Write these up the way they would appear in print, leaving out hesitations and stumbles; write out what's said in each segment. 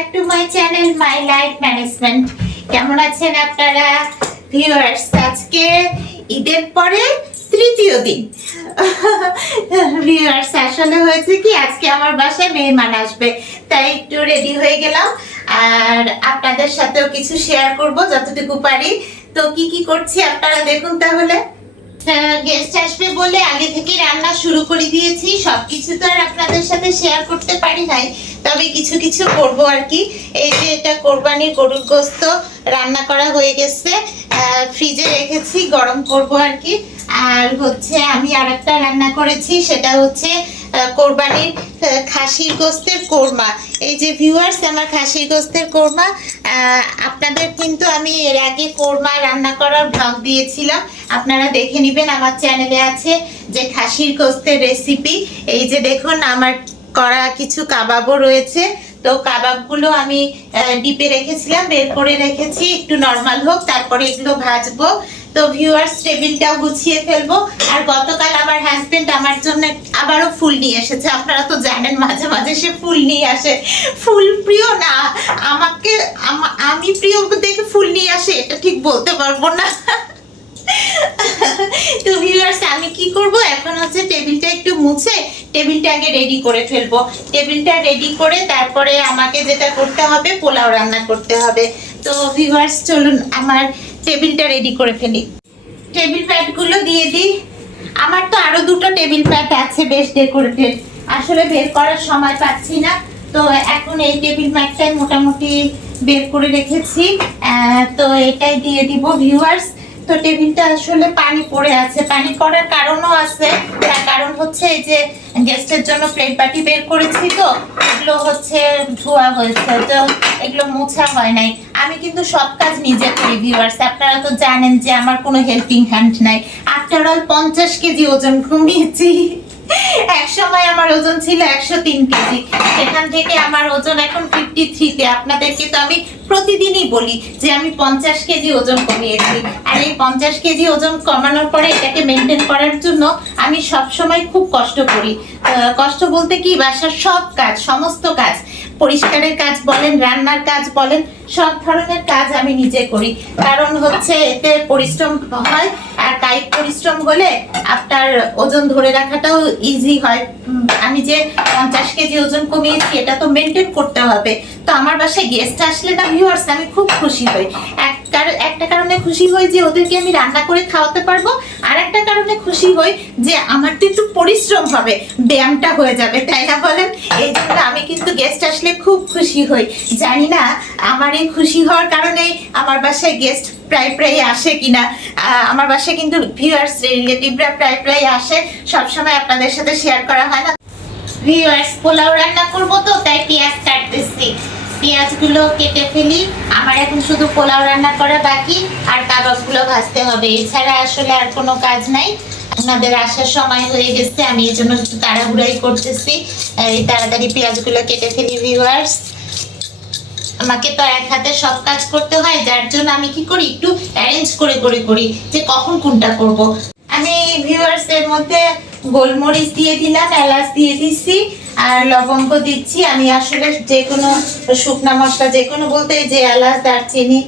Back to my channel my life management. কেমন আছেন আপনারা ভিউয়ার্স? আজকে ঈদের পরে তৃতীয় দিন। ভিউয়ার্স, আসলে হয়েছে কি, আজকে আমার বাসায় মেহমান আসবে, তাই একটু রেডি হয়ে গেলাম আর আপনাদের সাথেও কিছু শেয়ার করব যতটুকু পারি। তো কি কি করছি আপনারা দেখুন তাহলে। গেস্ট আসবে বলে আগে থেকে রান্না শুরু করে দিয়েছি। সবকিছু তো আর আপনাদের সাথে শেয়ার করতে পারি নাই, তবে কিছু কিছু করব আর কি। এই যে এটা কোরবানির গরুর গোস্ত রান্না করা হয়ে গেছে, ফ্রিজে রেখেছি, গরম করব আর কি। আর হচ্ছে আমি আরেকটা রান্না করেছি, সেটা হচ্ছে কোরবানির খাসির গোস্তের কোরমা। এই যে ভিউয়ার্স, আমার খাসির গোস্তের কোরমা। আপনাদের কিন্তু আমি এর আগে কোরমা রান্না করার ব্লগ দিয়েছিলাম, আপনারা দেখে নেবেন, আমার চ্যানেলে আছে যে খাসির গোস্তের রেসিপি। এই যে দেখুন, আমার করা কিছু কাবাবও রয়েছে। তো কাবাবগুলো আমি ডিপে রেখেছিলাম, বের করে রেখেছি একটু নরমাল হোক, তারপরে এগুলো ভাজবো। তো ভিউয়ার্স, টেবিলটাও গুছিয়ে ফেলবো। আর গতকাল আমার হাজবেন্ড আমার জন্য আবারও ফুল নিয়ে এসেছে। আপনারা তো জানেন মাঝে মাঝে সে ফুল নিয়ে আসে। ফুল প্রিয় না, আমাকে আমি প্রিয় দেখে ফুল নিয়ে আসে, এটা ঠিক বলতে পারবো না। তো ভিউয়ার্স, আমি কি করব এখন হচ্ছে টেবিলটা একটু মুছে টেবিলটা আগে রেডি করে ফেলবো। টেবিলটা রেডি করে তারপরে আমাকে যেটা করতে হবে, পোলাও রান্না করতে হবে। তো ভিউয়ার্স, চলুন আমার টেবিলটা রেডি করে ফেলি। টেবিল প্যাডগুলো দিয়ে দিই। আমার তো আরো দুটো টেবিল প্যাড আছে বেশ ডেকোরেটেড, আসলে বের করার সময় পাচ্ছি না। তো এখন এই টেবিল প্যাডটাই মোটামুটি বের করে রেখেছি, তো এটাই দিয়ে দিব ভিউয়ার্স। তো টেবিলটা আসলে পানি পড়ে আছে, পানি পড়ার কারণও আছে। তার কারণ হচ্ছে এই যে গেস্টের জন্য প্লেট বাটি বের করেছি, তো এগুলো হচ্ছে ধোয়া হয়েছে, তো এগুলো মোছা হয় নাই। আমি কিন্তু সব কাজ নিজে করি ভিউয়ার্স, আপনারা তো জানেন যে আমার কোনো হেল্পিং হ্যান্ড নাই। আফটার অল 50 কেজি ওজন কমিয়েছি। এক সময় আমার ওজন ছিল 103 কেজি, সেখান থেকে আমার ওজন এখন 53-তে। আপনাদেরকে তো আমি প্রতিদিনই বলি যে আমি 50 কেজি ওজন কমিয়েছি। আর এই 50 কেজি ওজন কমানোর পরে এটাকে মেনটেন করার জন্য আমি সব সময় খুব কষ্ট করি। কষ্ট বলতে কি, বাসার সব কাজ, সমস্ত কাজ, পরিষ্কারের কাজ বলেন, রান্নার কাজ বলেন, সব ধরনের কাজ আমি নিজে করি। কারণ হচ্ছে এতে পরিশ্রম হয়, আর কায়িক পরিশ্রম হলে আপনার ওজন ধরে রাখাটাও ইজি হয়। আমি যে 50 কেজি ওজন কমিয়েছি, এটা তো মেনটেন করতে হবে। তো আমার বাসায় গেস্ট আসলে না ভিউয়ার্স, আমি খুব খুশি হই। একটা কারণে খুশি হই যে ওদেরকে আমি রান্না করে খাওয়াতে পারবো, আর একটা কারণে খুশি হই যে আমার তো একটু পরিশ্রম হবে, ব্যায়ামটা হয়ে যাবে, তাই না বলেন? এই জন্য আমি কিন্তু গেস্ট আসলে খুব খুশি হই। জানি না আমার এই খুশি হওয়ার কারণে আমার বাসায় গেস্ট প্রায় আসে কিনা। আমার বাসায় কিন্তু ভিউয়ার্স রিলেটিভরা প্রায় আসে, সবসময় আপনাদের সাথে শেয়ার করা হয় না। ভিউয়ার্স, পোলাও রান্না করবো তো তাই পেঁয়াজ কাটতেছি। পেঁয়াজগুলো কেটে ফেলি। আমার এখন শুধু পোলাও রান্না করা বাকি, আর কাবাবগুলো ভাজতে হবে। এছাড়া আসলে আর কোনো কাজ নাই। ওনাদের আসার সময় হয়ে গেছে, আমি এই জন্য একটু তাড়াহুড়াই করতেছি। এই তাড়াতাড়ি পেঁয়াজগুলো কেটে ফেলি ভিউয়ার্স। আমাকে তো এক হাতে সব কাজ করতে হয়, যার জন্য আমি কি করি, একটু অ্যারেঞ্জ করে করি যে কখন কোনটা করব। আমি ভিউয়ার্স এর মধ্যে গোলমরিচ দিয়ে দিলাম, এলাচ দিয়ে দিচ্ছি, আর লবঙ্গ দিচ্ছি। আমি আসলে যে কোনো শুকনা মশলা, যে কোনো বলতে যে এলাচ, দারচিনি,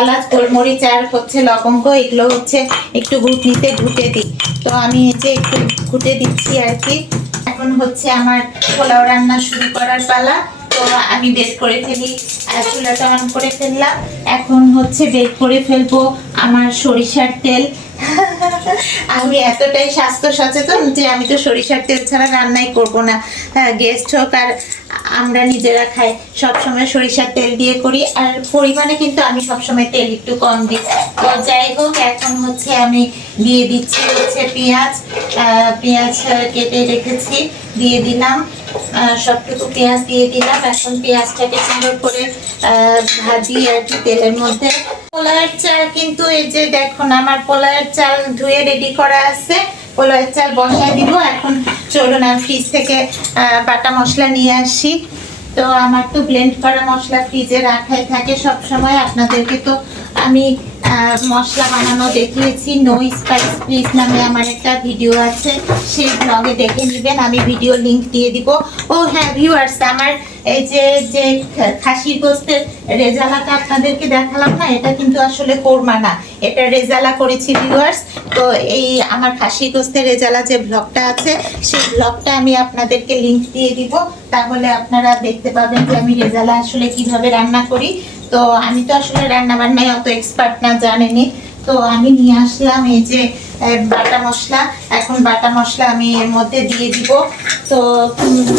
এলাচ, গোলমরিচ আর হচ্ছে লবঙ্গ, এগুলো হচ্ছে একটু ঘুটনিতে ঘুটে দিই। তো আমি এই যে একটু ঘুটে দিচ্ছি আর কি। এখন হচ্ছে আমার পোলাও রান্না শুরু করার পালা। তো আমি বের করে ফেলি, চুলাটা অন করে ফেললাম। এখন হচ্ছে বের করে ফেলবো আমার সরিষার তেল। আমি এতটাই স্বাস্থ্য সচেতন যে আমি তো সরিষার তেল ছাড়া রান্নাই করব না। গেস্ট হোক আর আমরা নিজেরা খাই, সবসময় সরিষার তেল দিয়ে করি। আর পরিমাণে কিন্তু আমি সবসময় তেল একটু কম দিই। তো যাই হোক, এখন হচ্ছে আমি দিয়ে দিচ্ছি হচ্ছে পেঁয়াজ কেটে রেখেছি, দিয়ে দিলাম। সবটুকু পেঁয়াজ দিয়ে দিলাম। এখন পেঁয়াজটাকে সুন্দর করে ভাজি আর কি তেলের মধ্যে। পোলাওয়ের চাল কিন্তু এই যে দেখুন, আমার পোলাওয়ের চাল ধুয়ে রেডি করা আছে। পোলাওয়ের চাল বসায় দিব। এখন চলুন আমি ফ্রিজ থেকে বাটা মশলা নিয়ে আসি। তো আমার তো ব্লেন্ড করা মশলা ফ্রিজে রাখাই থাকে সব সময়। আপনাদেরকে তো আমি মশলা বানানো দেখিয়েছি। নো স্পাইস প্লিজ নামে আমার একটা ভিডিও আছে, সেই ব্লগে দেখে নেবেন, আমি ভিডিও লিংক দিয়ে দিব। ও হ্যাঁ ভিউয়ার্স, আমার এই যে যে খাসির গোস্তের রেজালাটা আপনাদেরকে দেখালাম না, এটা কিন্তু আসলে কোরমা না, এটা রেজালা করেছি ভিউয়ার্স। তো এই আমার খাসির গোস্তের রেজালা যে ব্লগটা আছে, সেই ব্লগটা আমি আপনাদেরকে লিংক দিয়ে দিব, তাহলে আপনারা দেখতে পাবেন যে আমি রেজালা আসলে কিভাবে রান্না করি। তো আমি তো আসলে রান্না বান্নায় অত এক্সপার্ট না, জানেনি। তো আমি নিয়ে আসলাম এই যে বাটা মশলা। এখন বাটা মশলা আমি এর মধ্যে দিয়ে দিব। তো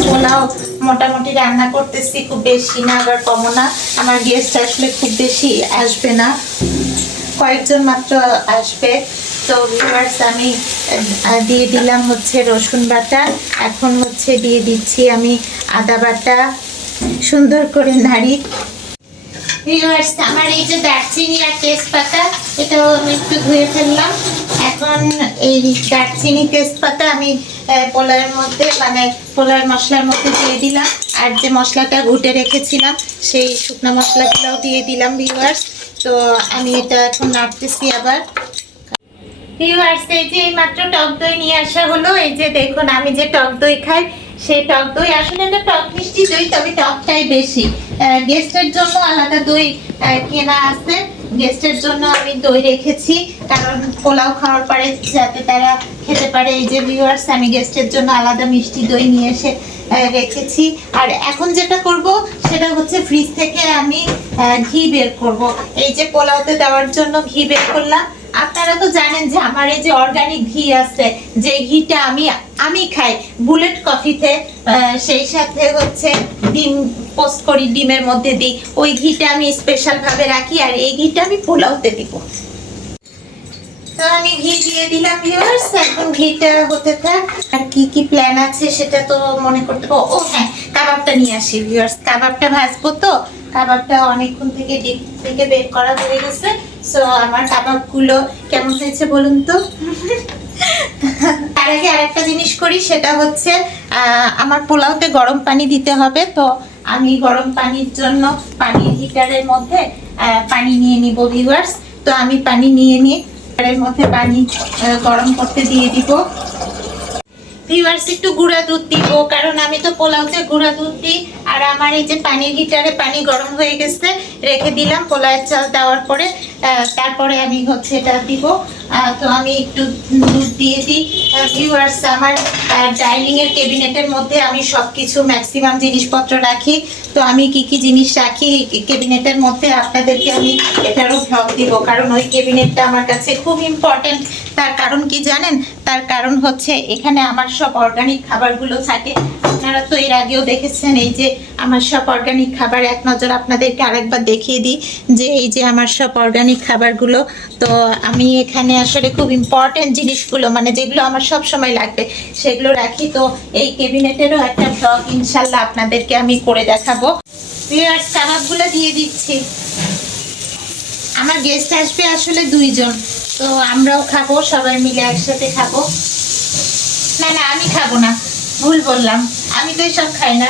পোলাও মোটামুটি রান্না করতেছি, খুব বেশি না আবার কমও না। আমার গেস্ট আসলে খুব বেশি আসবে না, কয়েকজন মাত্র আসবে। তো ভিউয়ার্স আমি দিয়ে দিলাম হচ্ছে রসুন বাটা, এখন হচ্ছে দিয়ে দিচ্ছি আমি আদা বাটা, সুন্দর করে নাড়ি। ভিউয়ার্স আমার এই যে দারচিনি আর তেজপাতা, এটাও আমি একটু ধুয়ে ফেললাম। এখন এই দারচিনি তেজপাতা আমি পোলাওয়ের মধ্যে, মানে পোলাওয়ের মশলার মধ্যে দিয়ে দিলাম। আর যে মশলাটা ঘুটে রেখেছিলাম সেই শুকনো মশলাগুলোও দিয়ে দিলাম ভিউয়ার্স। তো আমি এটা এখন নাড়তেছি আবার। ভিউয়ার্স এই যে মাত্র টক দই নিয়ে আসা হলো। এই যে দেখুন, আমি যে টক দই খাই সেই টক দই, আসলে এটা টক মিষ্টি দই, তবে টকটাই বেশি। গেস্টের জন্য আলাদা দই কেনা আছে, গেস্টের জন্য আমি দই রেখেছি, কারণ পোলাও খাওয়ার পরে যাতে তারা খেতে পারে। এই যে ভিউয়ার্স আমি গেস্টের জন্য আলাদা মিষ্টি দই নিয়ে এসে রেখেছি। আর এখন যেটা করব সেটা হচ্ছে ফ্রিজ থেকে আমি ঘি বের করব। এই যে পোলাওতে দেওয়ার জন্য ঘি বের করলাম। আপনারা তো জানেন যে আমার এই যে অর্গানিক ঘি আছে, যে ঘিটা আমি খাই বুলেট কফিতে, সেই সাথে হচ্ছে ডিম পোস্ট করি, ডিমের মধ্যে দিই, ওই ঘিটা আমি স্পেশাল ভাবে রাখি, আর এই ঘিটা আমি পোলাওতে দিব। তো আমি ঘি দিয়ে দিলাম ভিউয়ার্স, এখন ঘিটা হতে থাক। আর কি কি প্ল্যান আছে সেটা তো মনে করতে পারবো। ও হ্যাঁ, কাবাবটা নিয়ে আসি ভিউয়ার্স, কাবাবটা ভাজবো। তো কাবাবটা অনেকক্ষণ থেকে ডিপ থেকে বের করা হয়ে গেছে। সো আমার কাবাবগুলো কেমন হয়েছে বলুন তো। তার আগে আরেকটা জিনিস করি, সেটা হচ্ছে আমার পোলাওতে গরম পানি দিতে হবে। তো আমি গরম পানির জন্য পানির হিটারের মধ্যে পানি নিয়ে নিব ভিউয়ার্স। তো আমি পানি নিয়ে নিয়ে এর মধ্যে পানি গরম করতে দিয়ে দিব ভিউয়ার্স। একটু গুঁড়া দুধ দিব, কারণ আমি তো পোলাওতে গুঁড়া দুধ দিই। আর আমার এই যে পানির হিটারে পানি গরম হয়ে গেছে, রেখে দিলাম পোলাওয়ের চাল দেওয়ার পরে, তারপরে আমি হচ্ছে এটা দিব। তো আমি একটু দুধ দিয়ে দিই ভিউয়ার্স। আমার ডাইনিং এর ক্যাবিনেটের মধ্যে আমি সবকিছু ম্যাক্সিমাম জিনিসপত্র রাখি। তো আমি কি কি জিনিস রাখি ক্যাবিনেটের মধ্যে আপনাদেরকে আমি এটারও ভ্লগ দিব, কারণ ওই ক্যাবিনেটটা আমার কাছে খুব ইম্পর্টেন্ট। তার কারণ কি জানেন? তার কারণ হচ্ছে এখানে আমার সব অর্গানিক খাবারগুলো থাকে। আপনারা তো এর আগেও দেখেছেন, এই যে আমার সব অর্গানিক খাবার। এক নজর আপনাদেরকে আরেকবার দেখিয়ে দিই যে এই যে আমার সব অর্গানিক খাবারগুলো। তো আমি এখানে আসলে খুব ইম্পর্টেন্ট জিনিসগুলো, মানে যেগুলো আমার সব সময় লাগবে, সেগুলো রাখি। তো এই ক্যাবিনেটেরও একটা ব্লগ ইনশাল্লাহ আপনাদেরকে আমি করে দেখাবো। ভিউয়ার্স কাবাবগুলো দিয়ে দিচ্ছি। আমার গেস্ট আসবে আসলে 2 জন, তো আমরাও খাবো, সবাই মিলে একসাথে খাবো। না না, আমি খাবো না, ভুল বললাম, আমি তো এসব খাই না।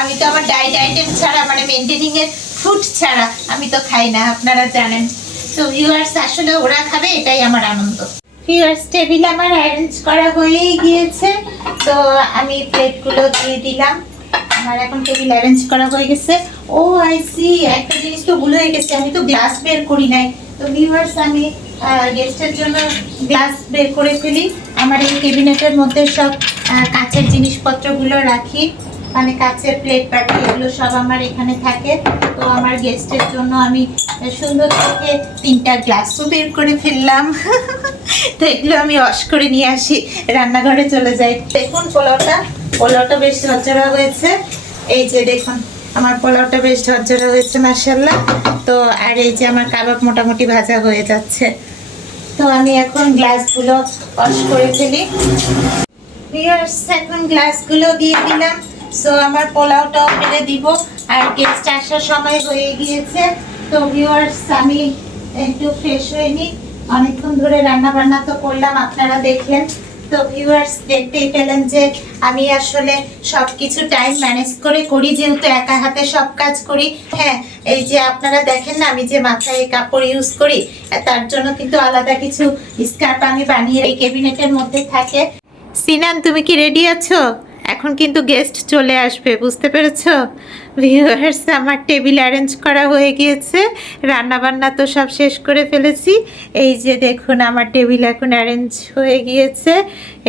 আমি তো আমার ডায়েট আইটেম ছাড়া, মানে মেনটেনিং এর ফুড ছাড়া আমি তো খাই না, আপনারা জানেন। তো ভিউয়ার্স আসলে ওরা খাবে, এটাই আমার আনন্দ। ভিউয়ার্স টেবিল আমার অ্যারেঞ্জ করা হয়েই গিয়েছে। তো আমি প্লেটগুলো দিয়ে দিলাম। আমার এখন টেবিল অ্যারেঞ্জ করা হয়ে গেছে। ও আই সি, একটা জিনিস তো ভুল হয়ে গেছে, আমি তো গ্লাস বের করি নাই। তো ভিউয়ার্স আমি গেস্টের জন্য গ্লাস বের করে ফেলি। আমার এই ক্যাবিনেটের মধ্যে সব কাঁচের জিনিসপত্রগুলো রাখি, মানে কাঁচের প্লেট বাটি এগুলো সব আমার এখানে থাকে। তো আমার গেস্টের জন্য আমি সুন্দর থেকে 3টা গ্লাসও বের করে ফেললাম। তো এগুলো আমি ওয়াশ করে নিয়ে আসি, রান্নাঘরে চলে যাই। দেখুন পোলাওটা বেশ ঝরঝরা হয়েছে। এই যে দেখুন আমার পোলাওটা বেশ ঝরঝরা হয়েছে মাশাআল্লাহ। তো আর এই যে আমার কাবাব মোটামুটি ভাজা হয়ে যাচ্ছে। তো আমি এখন গ্লাসগুলো ওয়াশ করে ফেলি। ভিউয়ার্স এখন গ্লাসগুলো দিয়ে দিলাম। সো আমার পোলাওটাও ফেলে দিব, আর গেস্ট আসার সময় হয়ে গিয়েছে। তো ভিউয়ার্স আমি একটু ফ্রেশ হয়ে নিই, অনেকক্ষণ ধরে রান্না বান্না তো করলাম, আপনারা দেখলেন। তো ভিউয়ার্স দেখতেই পেলেন যে আমি আসলে সবকিছু টাইম ম্যানেজ করে করি, যেহেতু একা হাতে সব কাজ করি। হ্যাঁ, এই যে আপনারা দেখেন না আমি যে মাথায় কাপড় ইউজ করি, তার জন্য কিন্তু আলাদা কিছু স্কার্ফ আমি বানিয়ে এই ক্যাবিনেটের মধ্যে থাকে। সিনান, তুমি কি রেডি আছো? এখন কিন্তু গেস্ট চলে আসবে, বুঝতে পেরেছো? ভিউয়ার্স, আমার টেবিল অ্যারেঞ্জ করা হয়ে গিয়েছে, রান্না বান্না তো সব শেষ করে ফেলেছি। এই যে দেখুন আমার টেবিল এখন অ্যারেঞ্জ হয়ে গিয়েছে।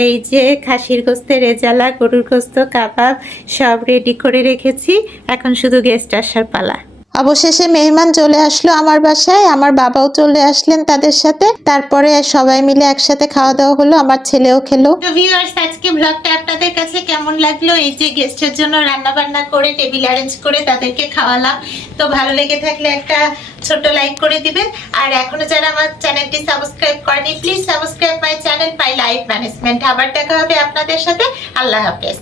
এই যে খাসির গোস্তের রেজালা, গরুর গোস্ত, কাবাব সব রেডি করে রেখেছি। এখন শুধু গেস্ট আসার পালা। অবশেষে মেহমান চলে আসলো আমার বাসায়, আমার বাবাও চলে আসলেন তাদের সাথে। তারপরে সবাই মিলে একসাথে খাওয়া দাওয়া হলো, আমার ছেলেও খেলো। তো ভিউয়ার্স, আজকে ব্লগটা আপনাদের কাছে কেমন লাগলো? এই যে গেস্টের জন্য রান্না বান্না করে টেবিল অ্যারেঞ্জ করে তাদেরকে খাওয়ালাম। তো ভালো লেগে থাকলে একটা ছোট লাইক করে দিবেন। আর এখনো যারা আমার চ্যানেলটি সাবস্ক্রাইব করেনি, please subscribe my channel by life management. আবার দেখা হবে আপনাদের সাথে। আল্লাহ হাফেজ।